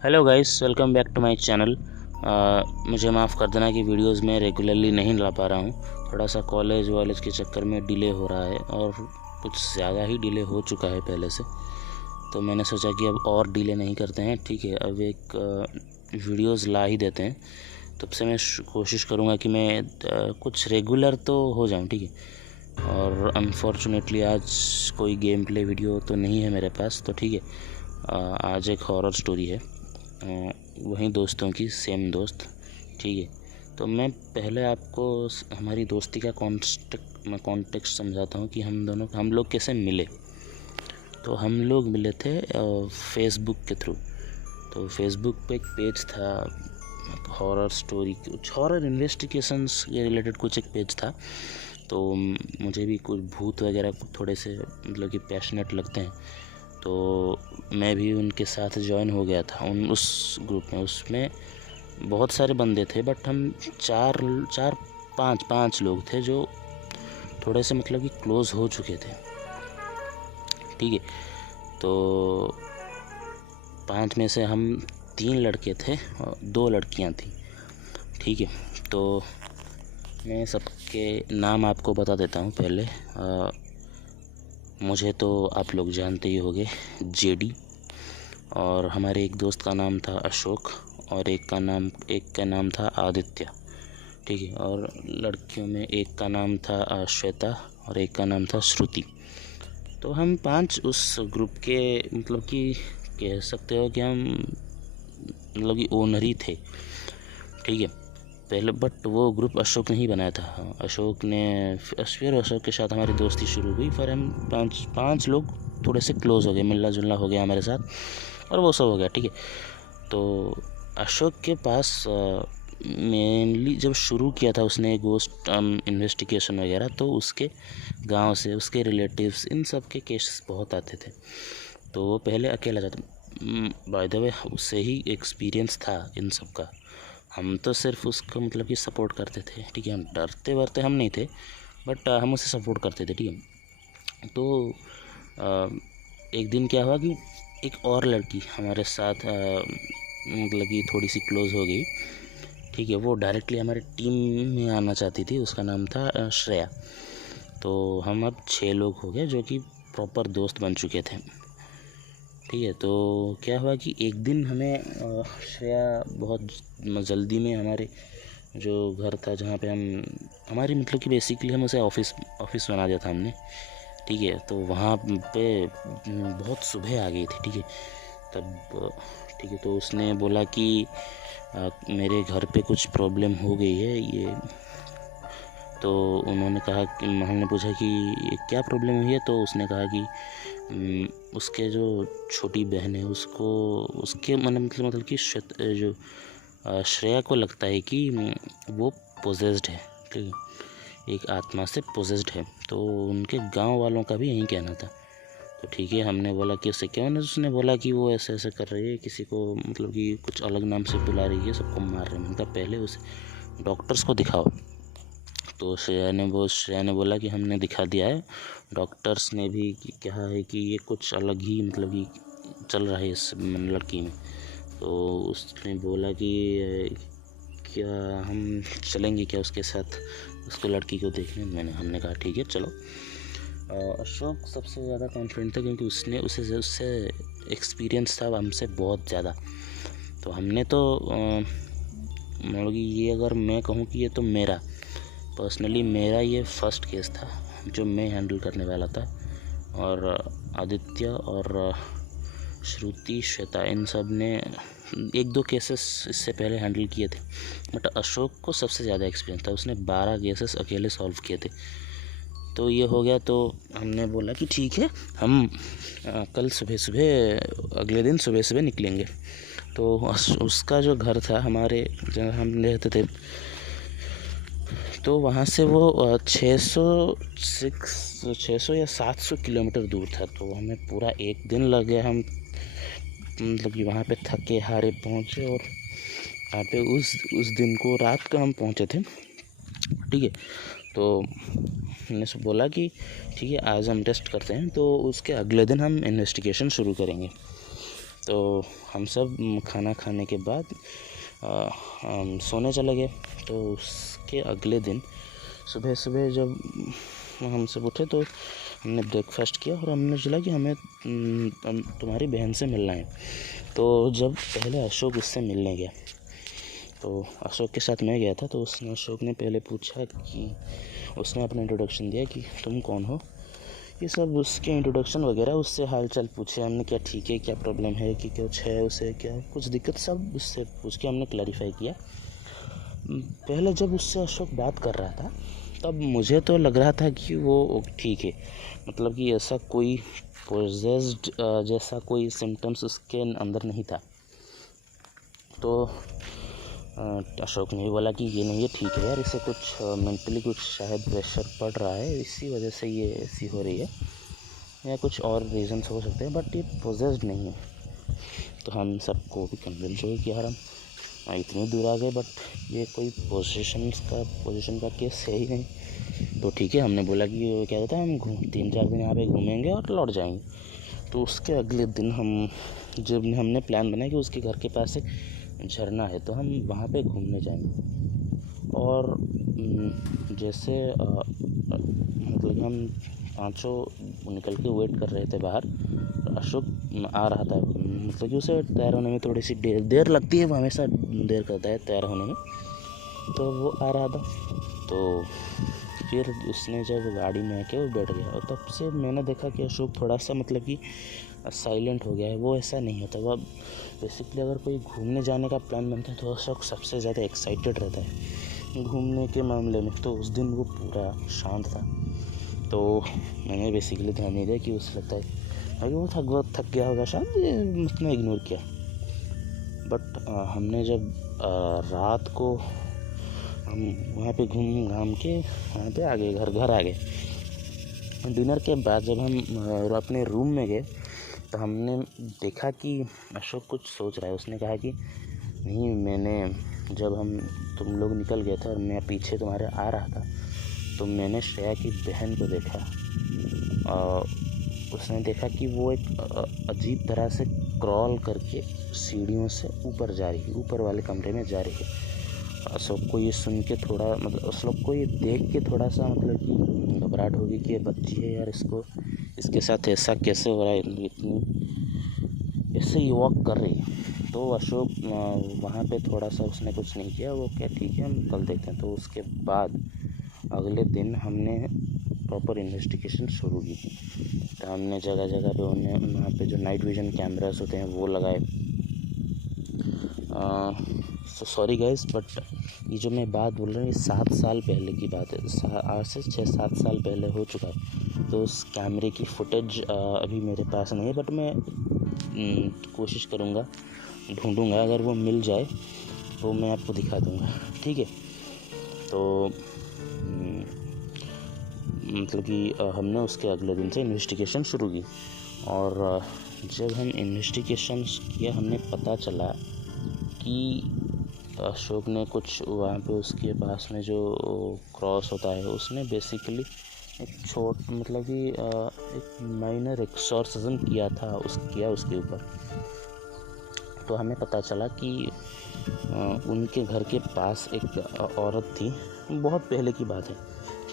Hello guys, welcome back to my channel. मुझे माफ़ कर देना कि वीडियोस में रेगुलरली नहीं ला पा रहा हूँ। थोड़ा सा कॉलेज के चक्कर में डिले हो रहा है और कुछ ज़्यादा ही डिले हो चुका है पहले से। तो मैंने सोचा कि अब और डिले नहीं करते हैं, ठीक है, अब एक वीडियोस ला ही देते हैं। तब से मैं कोशिश करूँगा कि मैं कुछ रेगुलर तो हो जाऊँ, ठीक है। और अनफॉर्चुनेटली आज कोई गेम प्ले वीडियो तो नहीं है मेरे पास, तो ठीक है। आज एक हॉरर स्टोरी है, वहीं दोस्तों की, सेम दोस्त, ठीक है। तो मैं पहले आपको हमारी दोस्ती का कॉन्टेक्स्ट समझाता हूँ कि हम लोग कैसे मिले। तो हम लोग मिले थे फेसबुक के थ्रू। तो फेसबुक पे एक पेज था, हॉरर स्टोरी, कुछ हॉरर इन्वेस्टिगेशंस के रिलेटेड कुछ एक पेज था। तो मुझे भी कुछ भूत वगैरह थोड़े से मतलब कि पैशनेट लगते हैं, तो मैं भी उनके साथ ज्वाइन हो गया था उस ग्रुप में। उसमें बहुत सारे बंदे थे, बट हम पाँच लोग थे जो थोड़े से मतलब कि क्लोज़ हो चुके थे, ठीक है। तो 5 में से हम 3 लड़के थे और 2 लड़कियां थीं, ठीक है। तो मैं सबके नाम आपको बता देता हूँ पहले। मुझे तो आप लोग जानते ही होंगे, जेडी। और हमारे एक दोस्त का नाम था अशोक और एक का नाम था आदित्य, ठीक है। और लड़कियों में एक का नाम था श्वेता और एक का नाम था श्रुति। तो हम 5 उस ग्रुप के मतलब कि कह सकते हो कि हम मतलब कि ओनर ही थे, ठीक है पहले। बट वो ग्रुप अशोक ने ही बनाया था। अशोक ने फिर अशोक के साथ हमारी दोस्ती शुरू हुई। फिर हम पाँच लोग थोड़े से क्लोज़ हो गए, मिलना जुलना हो गया हमारे साथ और वो सब हो गया, ठीक है। तो अशोक के पास मेनली जब शुरू किया था उसने गोस्ट इन्वेस्टिगेशन वगैरह, तो उसके गांव से उसके रिलेटिव्स इन सब के केसेस बहुत आते थे। तो वो पहले अकेला जाता, बाय द वे उससे ही एक्सपीरियंस था इन सब का। हम तो सिर्फ उसको मतलब कि सपोर्ट करते थे, ठीक है। हम डरते वरते हम नहीं थे, बट हम उसे सपोर्ट करते थे, ठीक है। तो एक दिन क्या हुआ कि एक और लड़की हमारे साथ मतलब कि थोड़ी सी क्लोज़ हो गई, ठीक है। वो डायरेक्टली हमारे टीम में आना चाहती थी। उसका नाम था श्रेया। तो हम अब 6 लोग हो गए जो कि प्रॉपर दोस्त बन चुके थे, ठीक है। तो क्या हुआ कि एक दिन हमें श्रेया बहुत जल्दी में हमारे जो घर था जहाँ पे हम हमारी मतलब कि बेसिकली हम उसे ऑफिस बना दिया था हमने, ठीक है। तो वहाँ पे बहुत सुबह आ गई थी, ठीक है। तब ठीक है, तो उसने बोला कि मेरे घर पे कुछ प्रॉब्लम हो गई है ये। तो उन्होंने कहा कि हमने पूछा कि ये क्या प्रॉब्लम हुई है। तो उसने कहा कि उसके जो छोटी बहन है उसको उसके मतलब कि जो श्रेया को लगता है कि वो पोजेस्ड है, ठीक है, एक आत्मा से पोजेस्ड है। तो उनके गांव वालों का भी यही कहना था। तो ठीक है, हमने बोला कि उससे क्या, उसने बोला कि वो ऐसे ऐसे कर रही है, किसी को मतलब कि कुछ अलग नाम से बुला रही है, सबको मार रही है। मैंने कहा पहले उसे डॉक्टर्स को दिखाओ। तो श्रेया ने बोला कि हमने दिखा दिया है, डॉक्टर्स ने भी कहा है कि ये कुछ अलग ही मतलब कि चल रहा है इस लड़की में। तो उसने बोला कि क्या हम चलेंगे क्या उसके साथ, उसको लड़की को देखने। हमने कहा ठीक है चलो। अशोक सबसे ज़्यादा कॉन्फिडेंट था क्योंकि उससे एक्सपीरियंस था हमसे बहुत ज़्यादा। तो हमने तो मतलब कि ये अगर मैं कहूँ कि ये तो पर्सनली मेरा ये फर्स्ट केस था जो मैं हैंडल करने वाला था। और आदित्य और श्रुति, श्वेता, इन सब ने 1-2 केसेस इससे पहले हैंडल किए थे, बट अशोक को सबसे ज़्यादा एक्सपीरियंस था। उसने 12 केसेस अकेले सॉल्व किए थे। तो ये हो गया। तो हमने बोला कि ठीक है, हम कल अगले दिन सुबह सुबह निकलेंगे। तो उसका जो घर था हमारे जहाँ हम रहते थे, तो वहाँ से वो 600 या 700 किलोमीटर दूर था। तो हमें पूरा एक दिन लग गया। हम मतलब कि वहाँ पे थके हारे पहुँचे और वहाँ पे उस दिन को रात को हम पहुँचे थे, ठीक है। तो हमने से बोला कि ठीक है आज हम टेस्ट करते हैं, तो उसके अगले दिन हम इन्वेस्टिगेशन शुरू करेंगे। तो हम सब खाना खाने के बाद हम सोने चले गए। तो उसके अगले दिन सुबह सुबह जब हम सब उठे तो हमने ब्रेकफास्ट किया और हमने सोचा कि हमें तुम्हारी बहन से मिलना है। तो जब पहले अशोक उससे मिलने गया, तो अशोक के साथ मैं गया था। तो अशोक ने पहले पूछा कि उसने अपना इंट्रोडक्शन दिया कि तुम कौन हो, ये सब उसके इंट्रोडक्शन वगैरह, उससे हाल चाल पूछे हमने, क्या ठीक है, क्या प्रॉब्लम है, कि कुछ है उसे, क्या कुछ दिक्कत, सब उससे पूछ के हमने क्लैरिफाई किया। पहले जब उससे अशोक बात कर रहा था तब मुझे तो लग रहा था कि वो ठीक है, मतलब कि ऐसा कोई पोजेस्ड जैसा कोई सिम्टम्स उसके अंदर नहीं था। तो अशोक ने भी बोला कि ये नहीं है, ठीक है यार, इसे कुछ मेंटली कुछ शायद प्रेशर पड़ रहा है, इसी वजह से ये ऐसी हो रही है, या कुछ और रीजंस हो सकते हैं, बट ये पोजेस्ड नहीं है। तो हम सबको भी कन्विंस हो कि यार हम इतनी दूर आ गए, बट ये कोई पोजीशन का केस है ही नहीं। तो ठीक है, हमने बोला कि क्या कहता है, हम 3-4 दिन यहाँ पे घूमेंगे और लौट जाएंगे। तो उसके अगले दिन हमने प्लान बनाया कि उसके घर के पास एक झरना है, तो हम वहाँ पे घूमने जाएंगे। और जैसे मतलब हम पाँचों निकल के वेट कर रहे थे बाहर, अशोक आ रहा था, मतलब कि उसे तैयार होने में थोड़ी सी देर लगती है, वो हमेशा देर करता है तैयार होने में। तो वो आ रहा था, तो फिर उसने जब गाड़ी में आके वो बैठ गया, और तब से मैंने देखा कि अशोक थोड़ा सा मतलब कि साइलेंट हो गया है। वो ऐसा नहीं होता, वो बेसिकली अगर कोई घूमने जाने का प्लान बनता है तो अशोक सबसे ज़्यादा एक्साइटेड रहता है घूमने के मामले में। तो उस दिन वो पूरा शांत था। तो मैंने बेसिकली ध्यान नहीं दिया कि उसे लगता है अगर वो थक गया होगा शायद, उसने इग्नोर किया। बट हमने जब रात को हम वहाँ पे घूम घाम के वहाँ पे आ गए, घर आ गए। डिनर के बाद जब हम अपने रूम में गए तो हमने देखा कि अशोक कुछ सोच रहा है। उसने कहा कि नहीं, मैंने जब तुम लोग निकल गए थे और मैं पीछे तुम्हारे आ रहा था तो मैंने श्रेया की बहन को देखा। उसने देखा कि वो एक अजीब तरह से क्रॉल करके सीढ़ियों से ऊपर जा रही है, ऊपर वाले कमरे में जा रही है। अशोक को ये सुन के थोड़ा मतलब अशोक को ये देख के थोड़ा सा मतलब कि घबराहट होगी कि ये बच्ची है यार, इसके साथ ऐसा कैसे हो रहा है, इतनी ऐसे ही वॉक कर रही है। तो अशोक वहाँ पे थोड़ा सा उसने कुछ नहीं किया, वो क्या ठीक है, हम कल देखते हैं। तो उसके बाद अगले दिन हमने प्रॉपर इन्वेस्टिगेशन शुरू की। तो हमने जगह जगह पे वहाँ पे जो नाइट विजन कैमरास होते हैं वो लगाए। सॉरी गाइस, बट ये जो मैं बात बोल रहा हूँ ये 7 साल पहले की बात है, आज से 6-7 साल पहले हो चुका है। तो उस कैमरे की फुटेज अभी मेरे पास नहीं है, बट मैं कोशिश करूँगा, ढूंढूंगा, अगर वो मिल जाए तो मैं आपको दिखा दूँगा, ठीक है। तो मतलब कि हमने उसके अगले दिन से इन्वेस्टिगेशन शुरू की। और जब हम इन्वेस्टिगेशन किया, हमने पता चला कि अशोक ने कुछ वहाँ पे उसके पास में जो क्रॉस होता है उसने बेसिकली एक मतलब कि एक माइनर एक्सॉर्सिज्म किया उसके ऊपर। तो हमें पता चला कि उनके घर के पास एक औरत थी, बहुत पहले की बात है,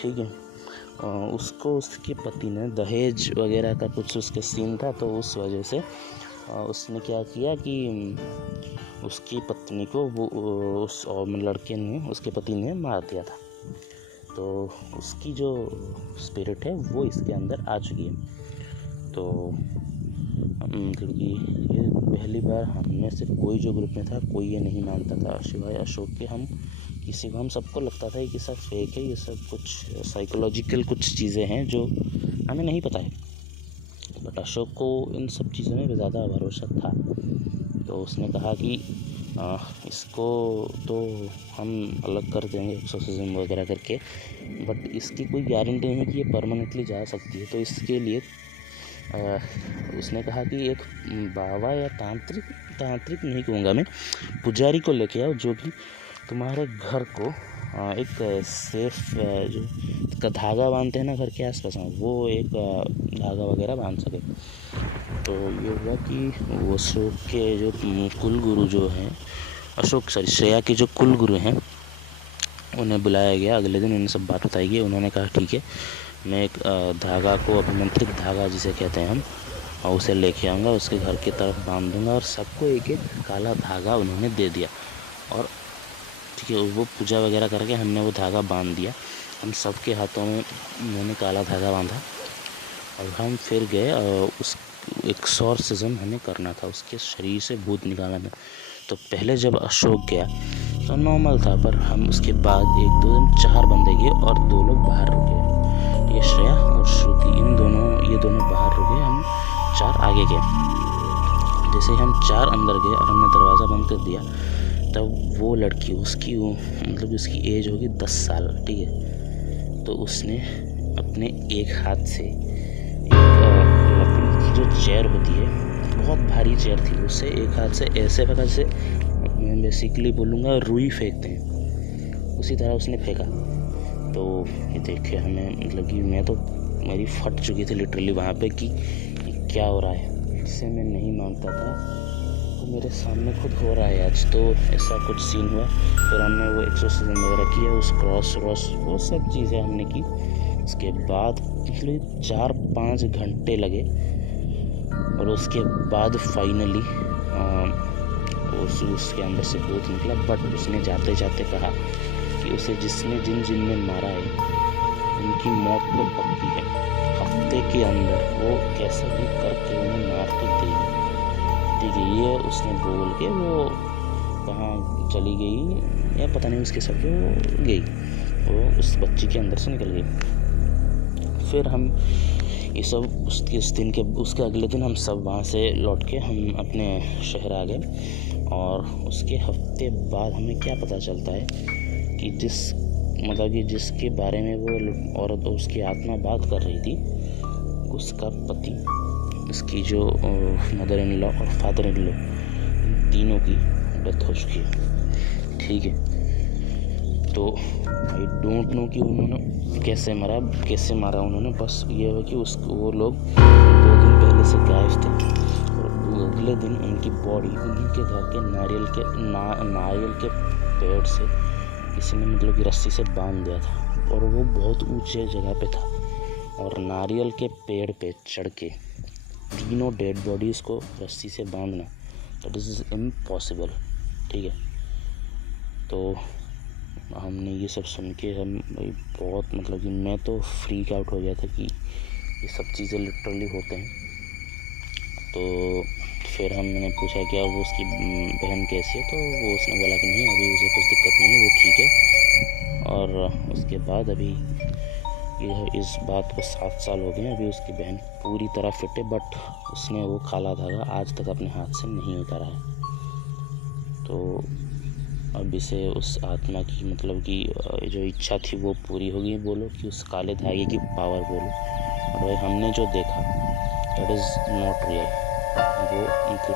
ठीक है। उसको उसके पति ने दहेज वगैरह का कुछ उसके सीन था, तो उस वजह से उसने क्या किया कि उसकी पत्नी को उस लड़के ने, उसके पति ने मार दिया था। तो उसकी जो स्पिरिट है वो इसके अंदर आ चुकी है। तो मतलब कि ये पहली बार हम में से कोई जो ग्रुप में था कोई ये नहीं मानता था सिवाय अशोक के। हम सबको लगता था कि सब फेक है, ये सब कुछ साइकोलॉजिकल कुछ चीज़ें हैं जो हमें नहीं पता है। बट अशोक को इन सब चीज़ों में ज़्यादा भरोसा था। तो उसने कहा कि इसको तो हम अलग कर देंगे एक्सोर्सिज्म वगैरह करके, बट इसकी कोई गारंटी नहीं कि ये परमानेंटली जा सकती है। तो इसके लिए उसने कहा कि एक बाबा या तांत्रिक नहीं कहूँगा मैं, पुजारी को लेके आओ जो कि तुम्हारे घर को एक सेफ जो का धागा बांधते हैं ना घर के आसपास, वो एक धागा वगैरह बांध सके। तो ये हुआ कि वो अशोक के जो कुल गुरु जो हैं, श्रेया के जो कुल गुरु हैं, उन्हें बुलाया गया। अगले दिन उन्हें सब बात बताई गई। उन्होंने कहा ठीक है, मैं एक धागा को, अभिमंत्रित धागा जिसे कहते हैं हम, और उसे लेके आऊँगा, उसके घर की तरफ बांध दूँगा। और सबको एक एक काला धागा उन्होंने दे दिया। और ठीक है, वो पूजा वगैरह करके हमने वो धागा बांध दिया। हम सब के हाथों में उन्होंने काला धागा बांधा और हम फिर गए। उस एक्सॉर्सिज्म हमें करना था, उसके शरीर से भूत निकालना था। तो पहले जब अशोक गया तो नॉर्मल था, पर हम उसके बाद 1-2 दिन 4 बंदे गए और 2 लोग बाहर रुके। ये श्रेया और श्रुति, ये दोनों बाहर रुके, हम 4 आगे गए। जैसे ही हम 4 अंदर गए और हमने दरवाज़ा बंद कर दिया, तब वो लड़की, उसकी एज होगी 10 साल, ठीक है। तो उसने अपने एक हाथ से लकड़ी की जो चेयर होती है, बहुत भारी चेयर थी, उससे एक हाथ से ऐसे पकड़ से, मैं बेसिकली बोलूँगा रुई फेंकते हैं, उसी तरह उसने फेंका। तो ये देखे हमें, कि मैं तो, मेरी फट चुकी थी लिटरली वहाँ पे कि क्या हो रहा है। इससे मैं नहीं मानता था, तो मेरे सामने खुद हो रहा है आज। तो ऐसा कुछ सीन हुआ। फिर हमने वो एक्सरसाइज वगैरह किया, उस क्रॉस वो सब चीज़ें हमने की। उसके बाद 4-5 घंटे लगे और उसके बाद फाइनली उसके अंदर से भूत निकला। बट उसने जाते जाते कहा कि उसे जिन ने मारा है, उनकी मौत तो पक्की है, हफ्ते के अंदर वो कैसे भी करके उन्हें मार तो देगी, ठीक है। ये उसने बोल के वो कहाँ चली गई या पता नहीं, उसके साथ वो गई, वो उस बच्ची के अंदर से निकल गई। फिर हम ये सब उसके अगले दिन हम सब वहाँ से लौट के हम अपने शहर आ गए। और उसके हफ्ते बाद हमें क्या पता चलता है कि जिसके बारे में वो औरत, उसकी आत्मा बात कर रही थी, उसका पति, उसकी जो मदर इन लॉ और फादर इन लॉ, इन तीनों की डेथ हो चुकी है, ठीक है। तो आई डोंट नो कि उन्होंने कैसे मारा उन्होंने। बस ये है कि वो लोग 2 दिन पहले से गायब थे और अगले दिन उनकी बॉडी उनके घर के नारियल के पेड़ से किसी ने कि रस्सी से बांध दिया था। और वो बहुत ऊंचे जगह पे था और नारियल के पेड़ पे चढ़ के तीनों डेड बॉडीज़ को रस्सी से बांधना, दैट इज़ इम्पॉसिबल, ठीक है। तो हमने ये सब सुन के हम बहुत कि मैं तो फ्रीक आउट हो गया था कि ये सब चीज़ें लिटरली होते हैं। तो फिर मैंने पूछा कि अब उसकी बहन कैसी है, तो उसने बोला कि नहीं, अभी उसे कुछ दिक्कत नहीं है, वो ठीक है। और उसके बाद अभी इस बात को 7 साल हो गए, अभी उसकी बहन पूरी तरह फिट है, बट उसने वो काला धागा आज तक अपने हाथ से नहीं उतारा है। तो अब इसे उस आत्मा की कि जो इच्छा थी वो पूरी होगी, बोलो कि उस काले धागे की पावर बोलो। और भाई हमने जो देखा दैट इज़ नॉट रियल, वो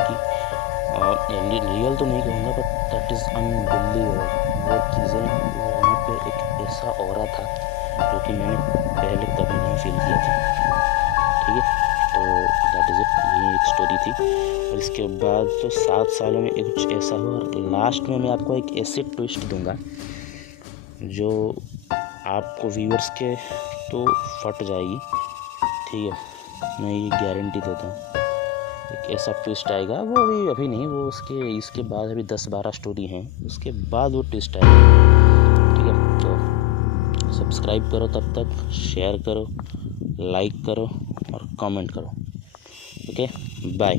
कि रियल तो नहीं कहूँगा, बट दैट इज़ अनबिलीवेबल। वो चीज़ें, वहाँ पे एक ऐसा ऑरा था जो कि मैंने पहले कभी नहीं फील किया था, ठीक है। तो दैट इज़ इट, ये एक स्टोरी थी। और इसके बाद तो 7 सालों में कुछ ऐसा हुआ। और लास्ट में मैं आपको एक ऐसे ट्विस्ट दूंगा जो आपको व्यूअर्स के तो फट जाएगी, ठीक है, मैं ये गारंटी देता हूँ। एक ऐसा ट्विस्ट आएगा, वो अभी नहीं, वो इसके बाद अभी 10-12 स्टोरी हैं, उसके बाद वो ट्विस्ट आएगा, ठीक है। तो सब्सक्राइब करो, तब तक शेयर करो, लाइक करो और कमेंट करो, ओके, बाय।